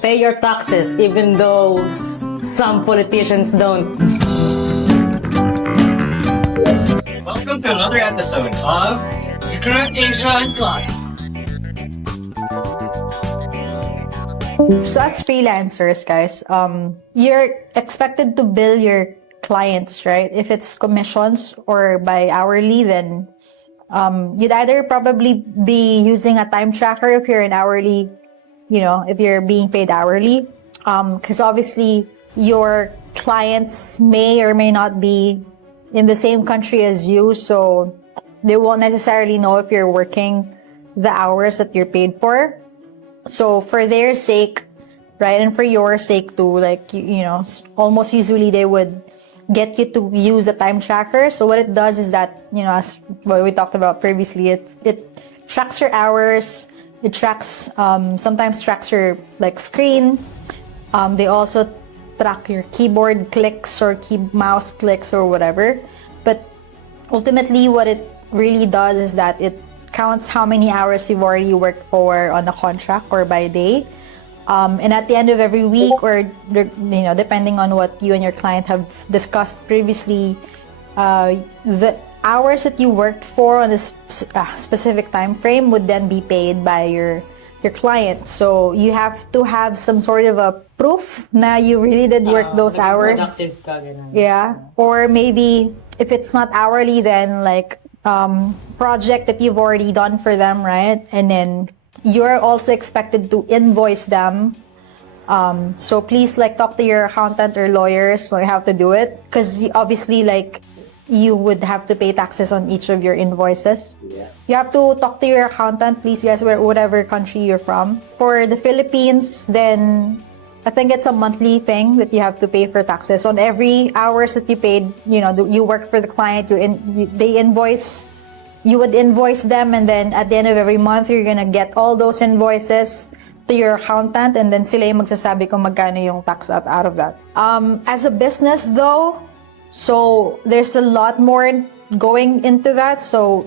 Pay your taxes even though some politicians don't. Welcome to another episode of Rcruit Asia Unplugged. So as freelancers, guys, you're expected to bill your clients, right? If it's commissions or by hourly, then you'd either probably be using a time tracker if you're an hourly, if you're being paid hourly. Because obviously your clients may or may not be in the same country as you, so they won't necessarily know if you're working the hours that you're paid for. So for their sake, right, and for your sake too, like, almost usually they would get you to use a time tracker. So what it does is that, as what we talked about previously, it tracks your hours, it tracks, sometimes tracks your screen. They also track your keyboard clicks or mouse clicks or whatever. But ultimately what it really does is that it counts how many hours you've already worked for on a contract or by day. And at the end of every week, or depending on what you and your client have discussed previously, the hours that you worked for on this specific time frame would then be paid by your client. So you have to have some sort of a proof na you really did work those hours. Productive ka, ganun. Yeah. Or maybe if it's not hourly, then project that you've already done for them, right? And then you're also expected to invoice them. So please talk to your accountant or lawyers on how to do it, because obviously you would have to pay taxes on each of your invoices. Yeah. You have to talk to your accountant, please, guys, whatever country you're from. For the Philippines, then I think it's a monthly thing that you have to pay for taxes on every hours that you paid. You worked for the client. They invoice. You would invoice them, and then at the end of every month, you're gonna get all those invoices to your accountant, and then sila yung magsasabi kung magkano yung tax out of that. As a business, though, so there's a lot more going into that. So,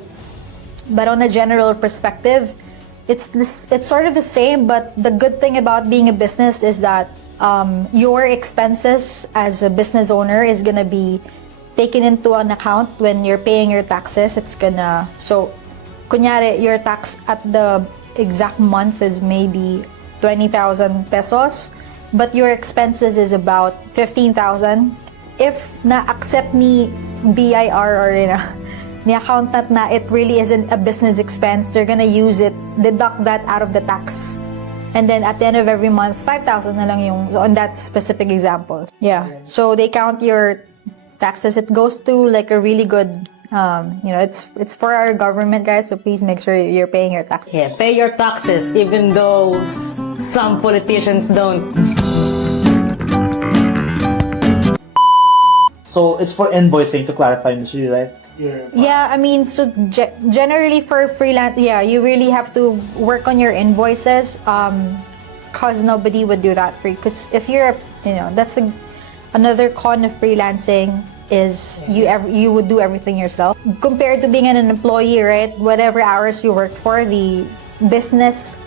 but on a general perspective, it's sort of the same, but the good thing about being a business is that your expenses as a business owner is gonna be taken into an account when you're paying your taxes. So kunyari, your tax at the exact month is maybe 20,000 pesos, but your expenses is about 15,000. If na-accept ni BIR or ni accountant na it really isn't a business expense, they're gonna use it, deduct that out of the tax. And then at the end of every month, 5,000 na lang yung, on that specific example. Yeah. So they count your taxes. It goes to a really good, it's for our government, guys, so please make sure you're paying your taxes. Yeah, pay your taxes even though some politicians don't. So it's for invoicing, to clarify, Ms. Lee, right? Yeah, I mean, so generally for freelance, yeah, you really have to work on your invoices, cause nobody would do that for you. Because if you're, that's another con of freelancing is you would do everything yourself. Compared to being an employee, right? Whatever hours you work for, the business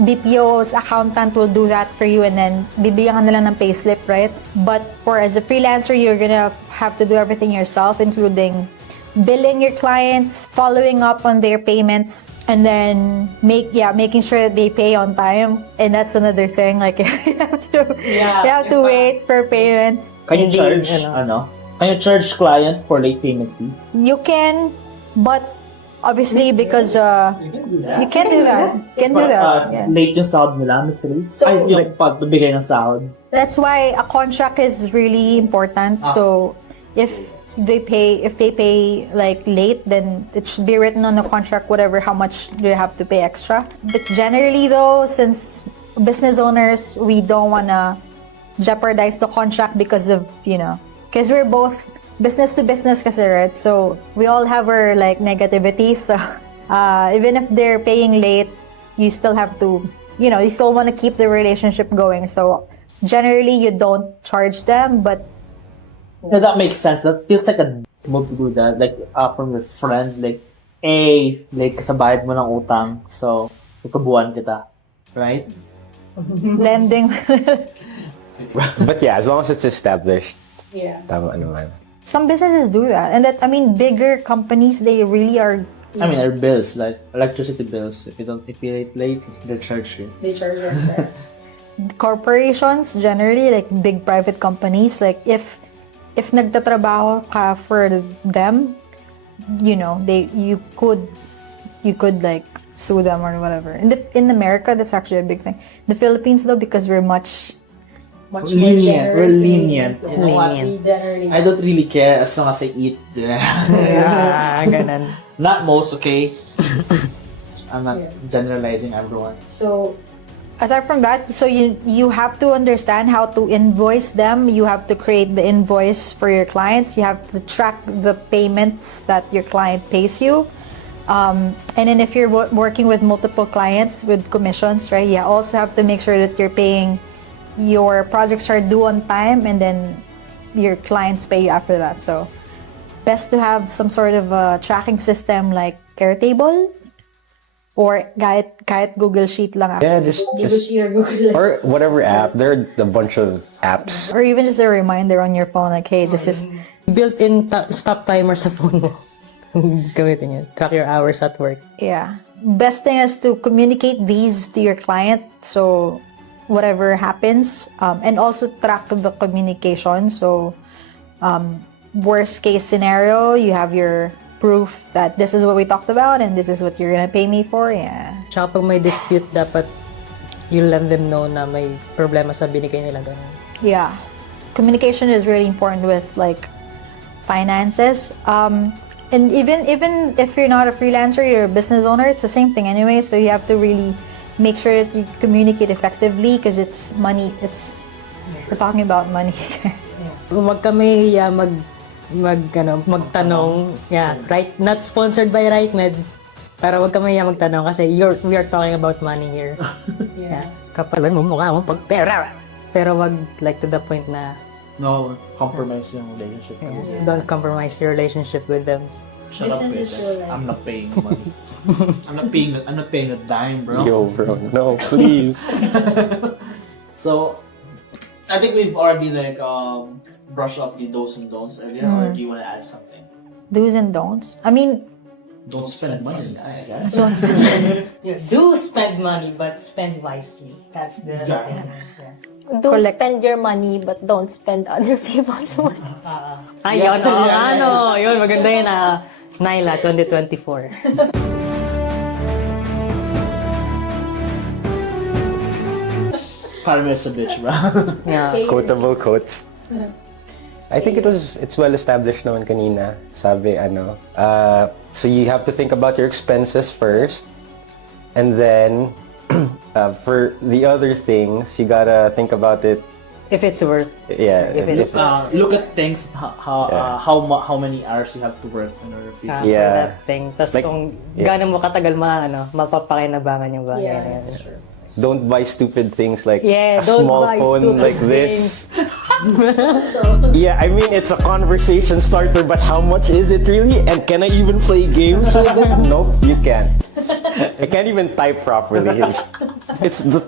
BPO's accountant will do that for you, and then bibigyan ka nila ng payslip, right? But as a freelancer, you're gonna have to do everything yourself, including billing your clients, following up on their payments, and then making sure that they pay on time. And that's another thing. You have to wait for payments. Can you charge, can you charge client for late payment fee? You can, but obviously because you can't do that. Can't do that. Yeah. Late yung sahod nila, Ms. Lee? Yung pagbibigay ng sahods. That's why a contract is really important. So if they pay late, then it should be written on the contract how much do you have to pay extra. But generally though, since business owners, we don't wanna jeopardize the contract because of because we're both business to business kasi, right? So we all have our negativities. So even if they're paying late, you still have to you still want to keep the relationship going. So generally you don't charge them, but that makes sense. That feels like a move to do that. From your friend, kasabayad mo ng utang, so tutubuan kita. Right? lending. But yeah, as long as it's established, Yeah. tama naman. Some businesses do that, and that, I mean, bigger companies, they really are. I mean, our bills, like electricity bills, if you pay it late, they charge you. They charge us. Corporations generally, like big private companies, like if nagtatrabaho ka for them, you know, you could like sue them or whatever. In America, that's actually a big thing. The Philippines though, because we're much Lenient. We're lenient. You know what? We generally. I don't really care as long as I eat. yeah, ganun. Not most, okay? I'm not generalizing everyone. So, Aside from that, so you have to understand how to invoice them. You have to create the invoice for your clients. You have to track the payments that your client pays you. And then if you're working with multiple clients with commissions, right? You also have to make sure that you're paying, your projects are due on time, and then your clients pay you after that. So best to have some sort of a tracking system like Airtable. Or kahit Google Sheet lang. Yeah, just or whatever app. There are a bunch of apps. Or even just a reminder on your phone, like, hey, this is... built-in stop timer sa phone mo. Gamitin yun. Track your hours at work. Yeah. Best thing is to communicate these to your client, so whatever happens, and also track the communication. So, worst case scenario, you have your proof that this is what we talked about and this is what you're gonna pay me for. Yeah. Tsaka pag may dispute, dapat you let them know na may problema sa binigay nila. Ganun. Yeah. Communication is really important with like finances. And even if you're not a freelancer, you're a business owner, it's the same thing anyway. So you have to really make sure that you communicate effectively because it's money. We're talking about money. Huwag kami magtanong. Yeah, right? Not sponsored by RightMed. Pero huwag kami magtanong kasi we are talking about money here. Yeah. Kapalan mo mukha mo pag pera. Pero wag like to the point na No, compromise yung relationship. don't compromise your relationship with them. Shut up, bitch. I'm not paying money. I'm not paying a dime, bro. Yo, bro, no, please. So, I think we've already like brushed off the do's and don'ts earlier, or do you want to add something? Do's and don'ts. I mean, Don't spend money, I guess. don't spend Do spend money but spend wisely. That's the Yeah. Do Collect- spend your money but don't spend other people's money. Ayun, yun, maganda yun Naila 2024. Karma's a bitch, bro. Yeah. Quotable quotes. I think it's well established naman kanina. Sabi so you have to think about your expenses first, and then for the other things you gotta think about it. If it's worth. Yeah, If it's- Look at things how many hours you have to work in order for you. For Yeah. that thing. Tapos Like, kung yeah. gaano mo katagal mapapakinabangan yung bagay na yan. Don't buy stupid things like Yeah, a don't small buy phone stupid like this. Yeah, I mean it's a conversation starter, but how much is it really? And can I even play games with it? Nope, you can't. I can't even type properly. It's the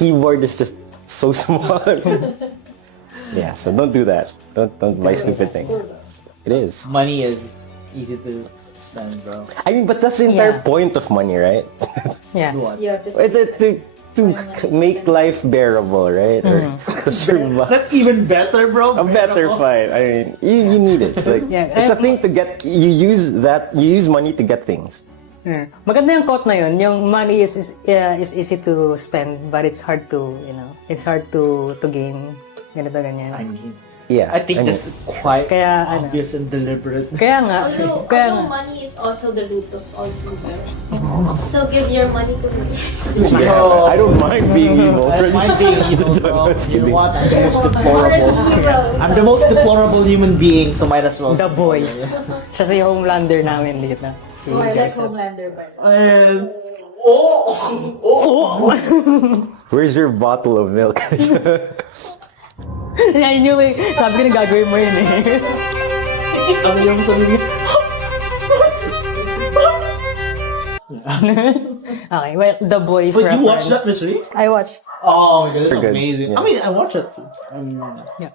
keyboard is just so small. Yeah, so don't do that. Don't buy stupid things. It is. Money is easy to spend, bro. I mean, but that's the entire Yeah. point of money, right? Yeah. Do what? To make life bearable, right? Or to survive. That's even better, bro. A better fight. I mean, you need it. It's like Yeah, it's a thing to get. You use money to get things. Yeah. Maganda yung quote na yun. Yung money is easy to spend, but it's hard to, gain. Ganito, ganyan. I mean, Yeah, I think mean, that's quite Kaya, obvious and deliberate. Kaya nga. Although money is also the root of all evil. So give your money to me. Yeah, I don't mind being evil. I might be evil, bro. Just You kidding. know what? I'm the most Or deplorable. evil. I'm the most deplorable human being, so might as well. The Boys. Siya si Homelander namin dito. Si Homelander by And Where's your bottle of milk? I knew sabi ko na gagawin mo yun ano yung sabi niya? Okay, well, The Boys Wait, you watched that, reference. Miss Lee? I watched. Oh my god, that's Super good. amazing. Yeah. I mean, I watched it too. Yeah.